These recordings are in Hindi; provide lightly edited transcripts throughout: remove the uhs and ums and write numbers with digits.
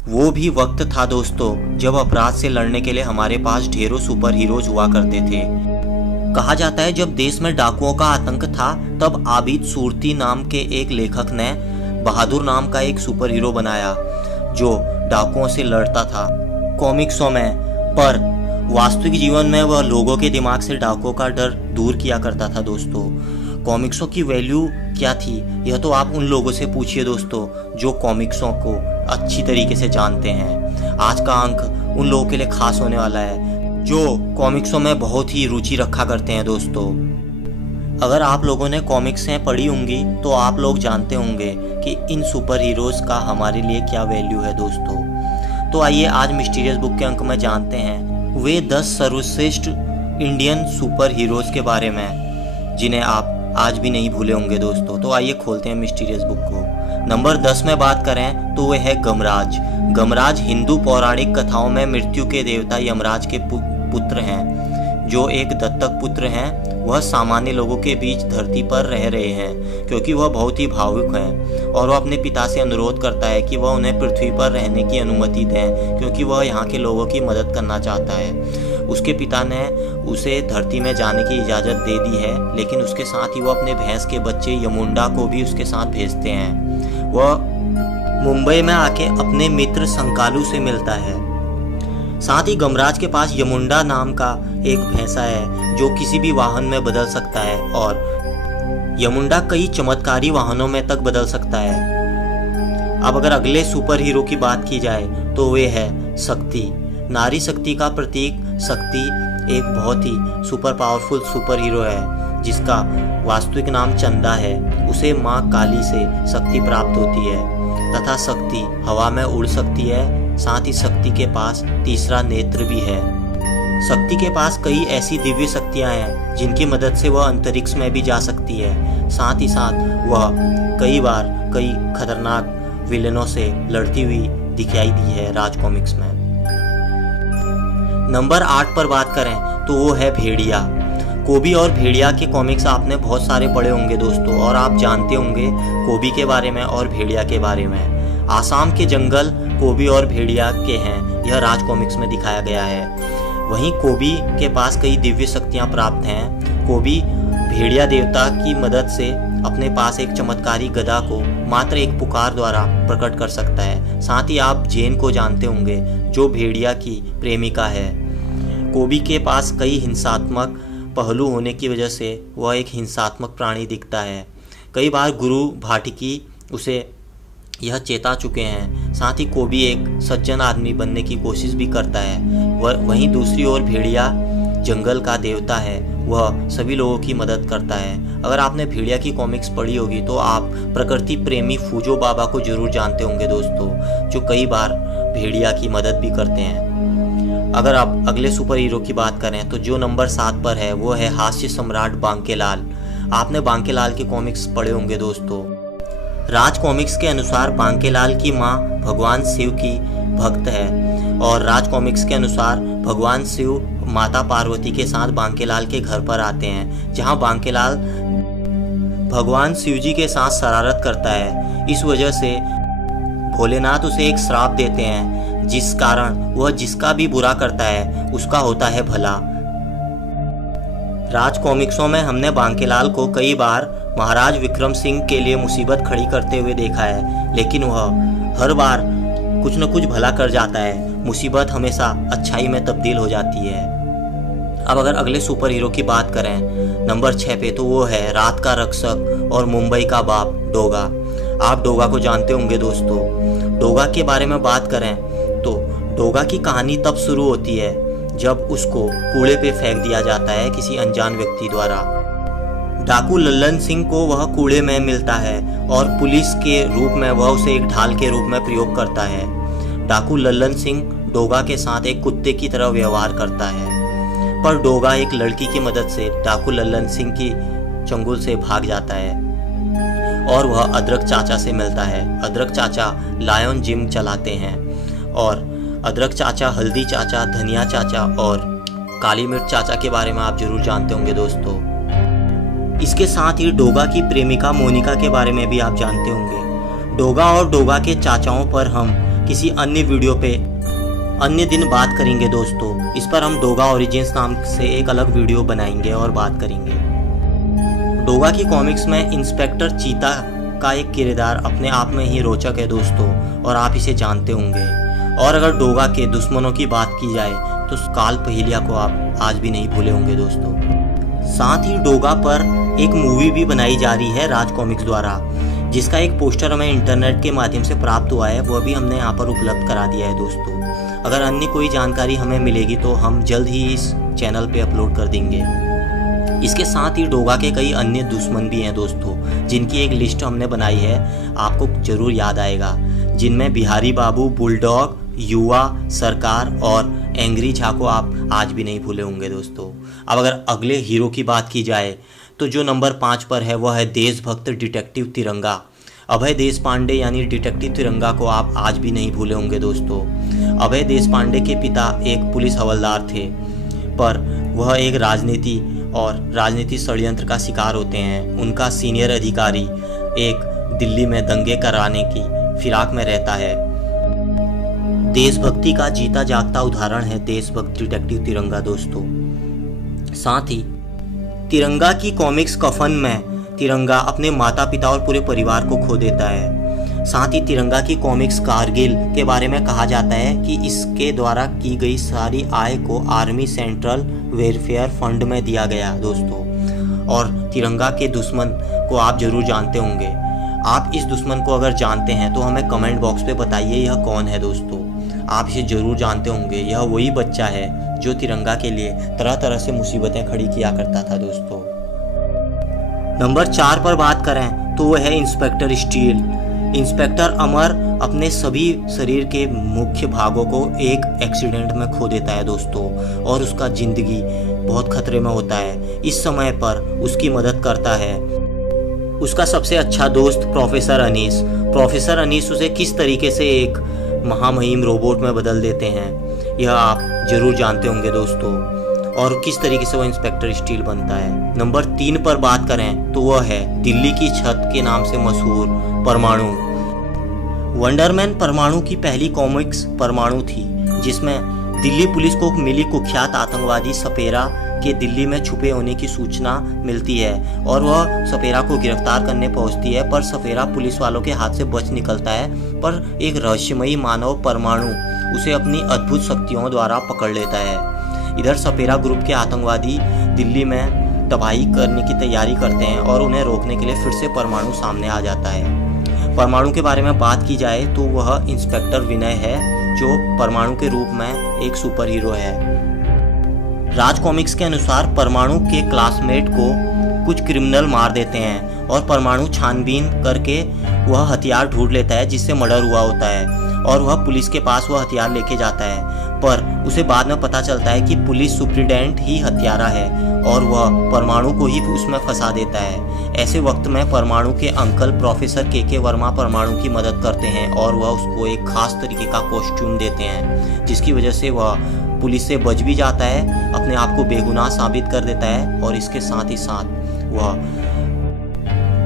वो भी वक्त था दोस्तों जब अपराध से लड़ने के लिए हमारे पास ढेरों सुपर हीरोज हुआ करते थे। कहा जाता है जब देश में डाकुओं का आतंक था तब आबिद सूरती नाम के एक लेखक ने बहादुर नाम का एक सुपर हीरो बनाया जो डाकुओं से लड़ता था कॉमिक्सों में, पर वास्तविक जीवन में वह लोगों के दिमाग से डाकुओं का डर दूर किया करता था। दोस्तों कॉमिक्सों की वैल्यू क्या थी यह तो आप उन लोगों से पूछिए दोस्तों जो कॉमिक्सों को अच्छी तरीके से जानते हैं। आज का अंक उन लोगों के लिए खास होने वाला है जो कॉमिक्सों में बहुत ही रुचि रखा करते हैं। दोस्तों अगर आप लोगों ने कॉमिक्सें पढ़ी होंगी तो आप लोग जानते होंगे कि इन सुपर हीरोज़ का हमारे लिए क्या वैल्यू है। दोस्तों तो आइए आज मिस्टीरियस बुक के अंक में जानते हैं वे 10 सर्वश्रेष्ठ इंडियन सुपर हीरोज़ के बारे में जिन्हें आप आज भी नहीं भूले होंगे। दोस्तों तो आइए खोलते हैं मिस्टीरियस बुक को। नंबर 10 में बात करें तो वह है गमराज। गमराज हिंदू पौराणिक कथाओं में मृत्यु के देवता यमराज के पुत्र हैं जो एक दत्तक पुत्र हैं। वह सामान्य लोगों के बीच धरती पर रह रहे हैं क्योंकि वह बहुत ही भावुक हैं और वह अपने पिता से अनुरोध करता है कि वह उन्हें पृथ्वी पर रहने की अनुमति दें क्योंकि वह यहाँ के लोगों की मदद करना चाहता है। उसके पिता ने उसे धरती में जाने की इजाज़त दे दी है लेकिन उसके साथ ही वह अपने भैंस के बच्चे यमुंडा को भी उसके साथ भेजते हैं। वह मुंबई में आके अपने मित्र संकालू से मिलता है। साथ ही गमराज के पास यमुंडा नाम का एक भैंसा है जो किसी भी वाहन में बदल सकता है और यमुंडा कई चमत्कारी वाहनों में तक बदल सकता है। अब अगर अगले सुपर हीरो की बात की जाए तो वे है शक्ति। नारी शक्ति का प्रतीक शक्ति एक बहुत ही सुपर पावरफुल सुपर हीरो है जिसका वास्तविक नाम चंदा है। उसे माँ काली से शक्ति प्राप्त होती है तथा शक्ति हवा में उड़ सकती है। साथ ही शक्ति के पास तीसरा नेत्र भी है। शक्ति के पास कई ऐसी दिव्य शक्तियां हैं जिनकी मदद से वह अंतरिक्ष में भी जा सकती है। साथ ही साथ वह कई बार कई खतरनाक विलेनों से लड़ती हुई दिखाई दी है राज कॉमिक्स में। नंबर 8 पर बात करें तो वो है भेड़िया। कोबी और भेड़िया के कॉमिक्स आपने बहुत सारे पढ़े होंगे दोस्तों और आप जानते होंगे कोबी के बारे में और भेड़िया के बारे में। आसाम के जंगल कोबी और भेड़िया के हैं, यह राज कॉमिक्स में दिखाया गया है। वहीं कोबी के पास कई दिव्य शक्तियां प्राप्त हैं। कोबी भेड़िया देवता की मदद से अपने पास एक चमत्कारी गदा को मात्र एक पुकार द्वारा प्रकट कर सकता है। साथ ही आप जेन को जानते होंगे जो भेड़िया की प्रेमिका है। कोबी के पास कई हिंसात्मक पहलू होने की वजह से वह एक हिंसात्मक प्राणी दिखता है। कई बार गुरु भाटिकी उसे यह चेता चुके हैं। साथ ही कोबी एक सज्जन आदमी बनने की कोशिश भी करता है। वहीं दूसरी ओर भेड़िया जंगल का देवता है, वह सभी लोगों की मदद करता है। अगर आपने भेड़िया की कॉमिक्स पढ़ी होगी तो आप प्रकृति प्रेमी फूजो बाबा को जरूर जानते होंगे दोस्तों जो कई बार भेड़िया की मदद भी करते हैं। अगर आप अगले सुपर हीरो की बात करें तो जो नंबर 7 पर है वो है हास्य सम्राट बांकेलाल। आपने बांकेलाल के कॉमिक्स पढ़े होंगे दोस्तों। राज कॉमिक्स के अनुसार बांकेलाल की मां भगवान शिव की भक्त है और राज कॉमिक्स के अनुसार भगवान शिव माता पार्वती के साथ बांकेलाल के घर पर आते हैं जहां बांकेलाल भगवान शिव जी के साथ शरारत करता है। इस वजह से भोलेनाथ उसे एक श्राप देते हैं जिस कारण वह जिसका भी बुरा करता है उसका होता है भला। राज कॉमिक्सों में हमने बांकेलाल को कई बार महाराज विक्रम सिंह के लिए मुसीबत खड़ी करते हुए देखा है लेकिन वह हर बार कुछ न कुछ भला कर जाता है। मुसीबत हमेशा अच्छाई में तब्दील हो जाती है। अब अगर अगले सुपर हीरो की बात करें नंबर 6 पे तो वो है रात का रक्षक और मुंबई का बाप डोगा। आप डोगा को जानते होंगे दोस्तों। डोगा के बारे में बात करें तो डोगा की कहानी तब शुरू होती है जब उसको कूड़े पे फेंक दिया जाता है किसी अनजान व्यक्ति द्वारा। डाकू लल्लन सिंह को वह कूड़े में मिलता है और पुलिस के रूप में वह उसे एक ढाल के रूप में प्रयोग करता है। डाकू लल्लन सिंह डोगा के साथ एक कुत्ते की तरह व्यवहार करता है पर डोगा एक लड़की की मदद से डाकू लल्लन सिंह की चंगुल से भाग जाता है और वह अदरक चाचा से मिलता है। अदरक चाचा लायन जिम चलाते हैं और अदरक चाचा, हल्दी चाचा, धनिया चाचा और काली मिर्च चाचा के बारे में आप जरूर जानते होंगे दोस्तों। इसके साथ ही डोगा की प्रेमिका मोनिका के बारे में भी आप जानते होंगे। डोगा और डोगा के चाचाओं पर हम किसी अन्य वीडियो पे अन्य दिन बात करेंगे दोस्तों। इस पर हम डोगा ओरिजिन्स नाम से एक अलग वीडियो बनाएंगे और बात करेंगे। डोगा की कॉमिक्स में इंस्पेक्टर चीता का एक किरदार अपने आप में ही रोचक है दोस्तों, और आप इसे जानते होंगे। और अगर डोगा के दुश्मनों की बात की जाए तो काल पहिलिया को आप आज भी नहीं भूले होंगे दोस्तों। साथ ही डोगा पर एक मूवी भी बनाई जा रही है राज कॉमिक्स द्वारा, जिसका एक पोस्टर हमें इंटरनेट के माध्यम से प्राप्त हुआ है, वह भी हमने यहाँ पर उपलब्ध करा दिया है दोस्तों। अगर अन्य कोई जानकारी हमें मिलेगी तो हम जल्द ही इस चैनल पे अपलोड कर देंगे। इसके साथ ही डोगा के कई अन्य दुश्मन भी हैं दोस्तों, जिनकी एक लिस्ट हमने बनाई है, आपको जरूर याद आएगा, जिनमें बिहारी बाबू, बुलडॉग, युवा, सरकार और एंग्री झा को आप आज भी नहीं भूले होंगे दोस्तों। अब अगर अगले हीरो की बात की जाए तो जो नंबर 5 पर है वह है देशभक्त डिटेक्टिव तिरंगा। अभय देशपांडे यानी डिटेक्टिव तिरंगा को आप आज भी नहीं भूले होंगे दोस्तों। अभय देशपांडे के पिता एक पुलिस हवलदार थे, पर वह एक राजनीति षड्यंत्र का शिकार होते हैं। उनका सीनियर अधिकारी एक दिल्ली में दंगे कराने की फिराक में रहता है। देशभक्ति का जीता जागता उदाहरण है देशभक्त डिटेक्टिव तिरंगा दोस्तों। साथ ही तिरंगा की कॉमिक्स कफन में तिरंगा अपने माता पिता और पूरे परिवार को खो देता है। साथ ही तिरंगा की कॉमिक्स कारगिल के बारे में कहा जाता है कि इसके द्वारा की गई सारी आय को आर्मी सेंट्रल वेलफेयर फंड में दिया गया दोस्तों। और तिरंगा के दुश्मन को आप जरूर जानते होंगे। आप इस दुश्मन को अगर जानते हैं तो हमें कमेंट बॉक्स पे बताइए यह कौन है दोस्तों। आप इसे जरूर जानते होंगे, यह वही बच्चा है जो तिरंगा के लिए तरह तरह से मुसीबतें खड़ी किया करता था दोस्तों। नंबर 4 पर बात करें तो वह है इंस्पेक्टर स्टील। इंस्पेक्टर अमर अपने सभी शरीर के मुख्य भागों को एक एक्सीडेंट में खो देता है दोस्तों, और उसका जिंदगी बहुत खतरे में होता है। इस समय पर उसकी मदद करता है उसका सबसे अच्छा दोस्त प्रोफेसर अनीस। प्रोफेसर अनीस उसे किस तरीके से एक महामहिम रोबोट में बदल देते हैं, यह आप जरूर जानते होंगे दोस्तों, और किस तरीके से वो इंस्पेक्टर स्टील बनता है। नंबर 3 पर बात करें तो वह है दिल्ली की छत के नाम से मशहूर परमाणु। वंडरमैन परमाणु की पहली कॉमिक्स परमाणु थी, जिसमें दिल्ली पुलिस को मिली कुख्यात आतंकवादी सपेरा के दिल्ली में छुपे होने की सूचना मिलती है, और वह सपेरा को गिरफ्तार करने पहुंचती है, पर सपेरा पुलिस वालों के हाथ से बच निकलता है। पर एक रहस्यमयी मानव परमाणु उसे अपनी अद्भुत शक्तियों द्वारा पकड़ लेता है। इधर सपेरा ग्रुप के आतंकवादी दिल्ली में तबाही करने की तैयारी करते हैं, और उन्हें रोकने के लिए फिर से परमाणु सामने आ जाता है। परमाणु के बारे में बात की जाए तो वह इंस्पेक्टर विनय है, जो परमाणु के रूप में एक सुपर हीरो है। राज कॉमिक्स के अनुसार परमाणु के क्लासमेट को कुछ क्रिमिनल मार देते हैं, और परमाणु छानबीन करके वह हथियार ढूंढ लेता है जिससे मर्डर हुआ होता है, और वह पुलिस के पास वह हथियार लेके जाता है। पर उसे बाद में पता चलता है कि पुलिस सुप्रिटेंडेंट ही हत्यारा है, और वह परमाणु को ही उसमें फंसा देता है। ऐसे वक्त में परमाणु के अंकल प्रोफेसर के वर्मा परमाणु की मदद करते हैं, और वह उसको एक खास तरीके का कॉस्ट्यूम देते हैं, जिसकी वजह से वह पुलिस से बच भी जाता है, अपने आप को बेगुनाह साबित कर देता है, और इसके साथ ही साथ वह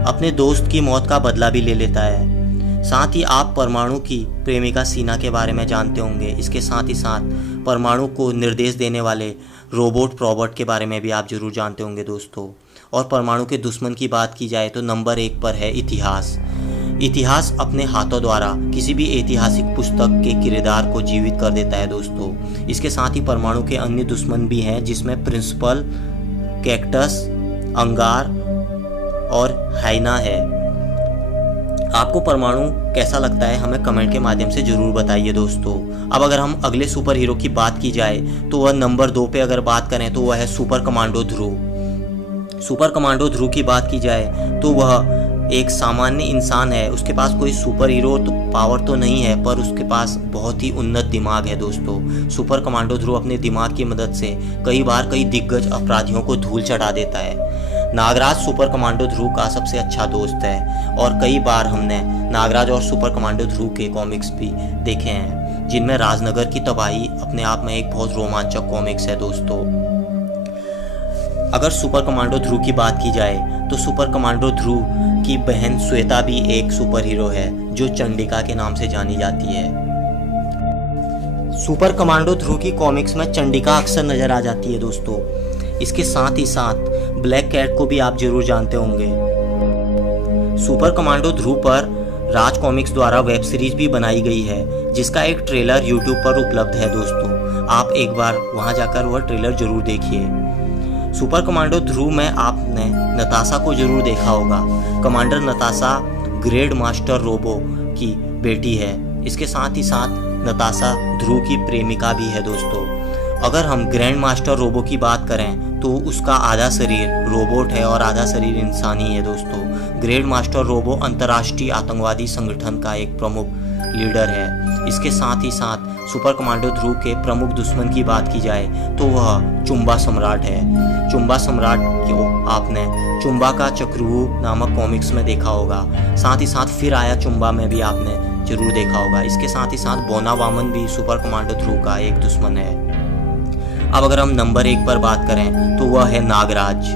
अपने दोस्त की मौत का बदला भी ले लेता है। साथ ही आप परमाणु की प्रेमिका सीना के बारे में जानते होंगे। इसके साथ ही साथ परमाणु को निर्देश देने वाले रोबोट प्रॉबर्ट के बारे में भी आप जरूर जानते होंगे दोस्तों। और परमाणु के दुश्मन की बात की जाए तो नंबर 1 पर है इतिहास। इतिहास अपने हाथों द्वारा किसी भी ऐतिहासिक पुस्तक के किरदार को जीवित कर देता है दोस्तों। इसके साथ ही परमाणु के अन्य दुश्मन भी हैं, जिसमें प्रिंसिपल, कैक्टस, अंगार और हाइना है। आपको परमाणु कैसा लगता है हमें कमेंट के माध्यम से जरूर बताइए दोस्तों। अब अगर हम अगले सुपर हीरो की बात की जाए तो वह नंबर 2 पे अगर बात करें तो वह है सुपर कमांडो ध्रुव। सुपर कमांडो ध्रुव की बात की जाए तो वह एक सामान्य इंसान है। उसके पास कोई सुपर हीरो तो पावर तो नहीं है, पर उसके पास बहुत ही उन्नत दिमाग है दोस्तों। सुपर कमांडो ध्रुव अपने दिमाग की मदद से कई बार कई दिग्गज अपराधियों को धूल चढ़ा देता है। नागराज सुपर कमांडो ध्रुव का सबसे अच्छा दोस्त है, और कई बार हमने नागराज और सुपर कमांडो ध्रुव के कॉमिक्स भी देखे हैं, जिनमें राजनगर की तबाही अपने आप में एक बहुत रोमांचक कॉमिक्स है दोस्तों। अगर सुपर कमांडो ध्रुव की बात की जाए तो सुपर कमांडो ध्रुव की बहन श्वेता भी एक सुपर हीरो है, जो चंडिका के नाम से जानी जाती है। सुपर कमांडो ध्रुव की कॉमिक्स में चंडिका अक्सर नजर आ जाती है दोस्तों। इसके साथ ही साथ ब्लैक कैट को भी आप जरूर जानते होंगे। सुपर कमांडो ध्रुव पर राज कॉमिक्स द्वारा वेब सीरीज भी बनाई गई है, जिसका एक ट्रेलर यूट्यूब पर उपलब्ध है दोस्तों। आप एक बार वहां जाकर वह ट्रेलर जरूर देखिए। सुपर कमांडो ध्रुव में आपने नताशा को जरूर देखा होगा। Commander Natasha grade master robo की बेटी है। इसके साथ ही साथ नताशा ध्रुव की प्रेमिका भी है दोस्तों। अगर हम ग्रैंड मास्टर रोबो की बात करें तो उसका आधा शरीर रोबोट है और आधा शरीर इंसानी है दोस्तों। ग्रैंड मास्टर रोबो अंतर्राष्ट्रीय आतंकवादी संगठन का एक प्रमुख लीडर है। इसके साथ ही साथ सुपर कमांडो ध्रुव के प्रमुख दुश्मन की बात की जाए तो वह चुंबा सम्राट है। चुंबा सम्राट को आपने चुंबा का चक्रव्यूह नामक कॉमिक्स में देखा होगा। साथ ही साथ फिर आया चुंबा में भी आपने जरूर देखा होगा। इसके साथ ही साथ बोना वामन भी सुपर कमांडो ध्रुव का एक दुश्मन है। अब अगर हम नंबर 1 पर बात करें तो वह है नागराज।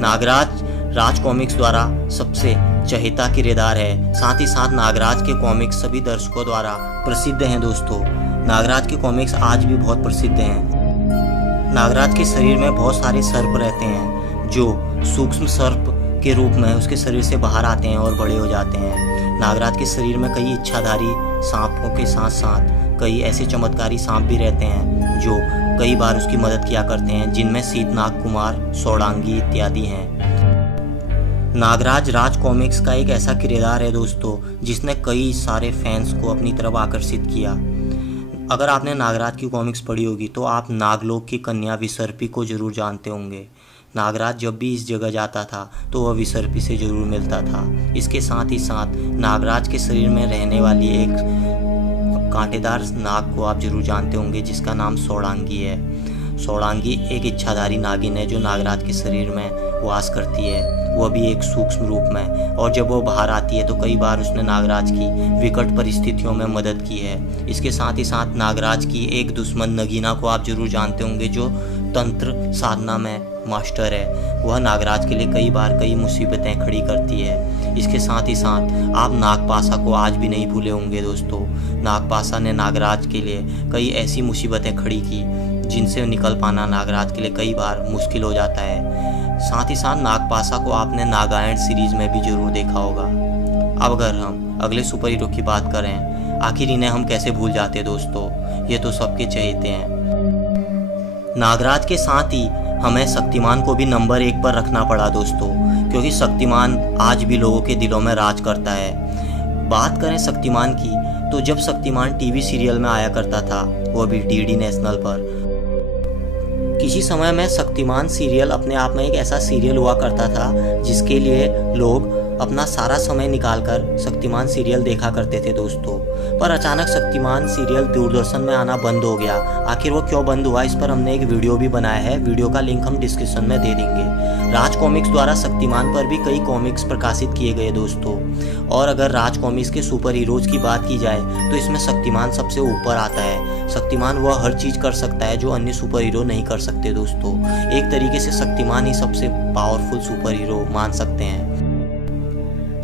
नागराज राज कॉमिक्स द्वारा सबसे चहेता किरदार है। साथ ही साथ नागराज के कॉमिक्स सभी दर्शकों द्वारा प्रसिद्ध हैं दोस्तों। नागराज के कॉमिक्स आज भी बहुत प्रसिद्ध हैं। नागराज के शरीर में बहुत सारे सर्प रहते हैं जो सूक्ष्म सर्प के रूप में उसके शरीर से बाहर आते हैं और बड़े हो जाते हैं। नागराज के शरीर में कई इच्छाधारी सांपों के साथ साथ कई ऐसे चमत्कारी सांप भी रहते हैं जो कई बार उसकी मदद किया करते हैं, जिनमें शीतनाग कुमार, सौड़ांगी इत्यादि हैं। नागराज राज कॉमिक्स का एक ऐसा किरदार है दोस्तों जिसने कई सारे फैंस को अपनी तरफ आकर्षित किया। अगर आपने नागराज की कॉमिक्स पढ़ी होगी तो आप नागलोक की कन्या विसर्पी को जरूर जानते होंगे। नागराज जब भी इस जगह जाता था तो वह विसर्पी से जरूर मिलता था। इसके साथ ही साथ नागराज के शरीर में रहने वाली एक कांटेदार नाग को आप जरूर जानते होंगे जिसका नाम सौड़ांगी है। सौड़ांगी एक इच्छाधारी नागिन है जो नागराज के शरीर में वास करती है, वह भी एक सूक्ष्म रूप में। और जब वो बाहर आती है तो कई बार उसने नागराज की विकट परिस्थितियों में मदद की है। इसके साथ ही साथ नागराज की एक दुश्मन नगीना को आप जरूर जानते होंगे जो तंत्र साधना में मास्टर है। वह नागराज के लिए कई बार कई मुसीबतें खड़ी करती है। इसके साथ ही साथ आप नागपाशा को आज भी नहीं भूले होंगे दोस्तों। नागपाशा ने नागराज के लिए कई ऐसी मुसीबतें खड़ी की जिनसे निकल पाना नागराज के लिए कई बार मुश्किल हो जाता है। साथ ही साथ नागपाशा को आपने नागायण सीरीज में भी जरूर देखा होगा। अब अगर हम अगले सुपर हीरो की बात करें, आखिर इन्हें हम कैसे भूल जाते दोस्तों, ये तो सबके चहेते हैं। नागराज के साथ ही हमें शक्तिमान को भी नंबर 1 पर रखना पड़ा दोस्तों, क्योंकि शक्तिमान आज भी लोगों के दिलों में राज करता है। बात करें शक्तिमान की तो जब शक्तिमान टीवी सीरियल में आया करता था, वो भी डीडी नेशनल पर, किसी समय में शक्तिमान सीरियल अपने आप में एक ऐसा सीरियल हुआ करता था जिसके लिए लोग अपना सारा समय निकालकर शक्तिमान सीरियल देखा करते थे दोस्तों। पर अचानक शक्तिमान सीरियल दूरदर्शन में आना बंद हो गया। आखिर वो क्यों बंद हुआ, इस पर हमने एक वीडियो भी बनाया है। वीडियो का लिंक हम डिस्क्रिप्शन में दे देंगे। राज कॉमिक्स द्वारा शक्तिमान पर भी कई कॉमिक्स प्रकाशित किए गए दोस्तों। और अगर राज कॉमिक्स के सुपर हीरोज की बात की जाए तो इसमें शक्तिमान सबसे ऊपर आता है। शक्तिमान वह हर चीज़ कर सकता है जो अन्य सुपर हीरो नहीं कर सकते दोस्तों। एक तरीके से शक्तिमान ही सबसे पावरफुल सुपर हीरो मान सकते हैं।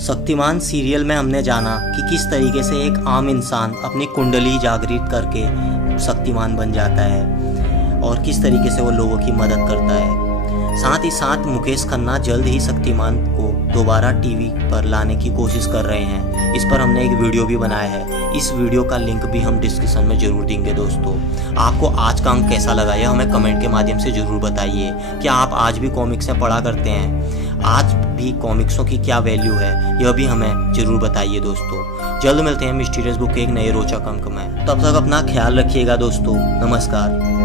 शक्तिमान सीरियल में हमने जाना कि किस तरीके से एक आम इंसान अपनी कुंडली जागृत करके शक्तिमान बन जाता है और किस तरीके से वो लोगों की मदद करता है। साथ ही साथ मुकेश खन्ना जल्द ही शक्तिमान को दोबारा टीवी पर लाने की कोशिश कर रहे हैं। इस पर हमने एक वीडियो भी बनाया है। इस वीडियो का लिंक भी हम डिस्क्रिप्शन में जरूर देंगे दोस्तों। आपको आज का अंक कैसा लगा यह हमें कमेंट के माध्यम से जरूर बताइए। क्या आप आज भी कॉमिक्सें पढ़ा करते हैं? आज भी कॉमिक्सों की क्या वैल्यू है यह भी हमें जरूर बताइए दोस्तों। जल्द मिलते हैं मिस्टीरियस बुक के एक नए रोचक अंक में। तब तक अपना ख्याल रखिएगा दोस्तों। नमस्कार।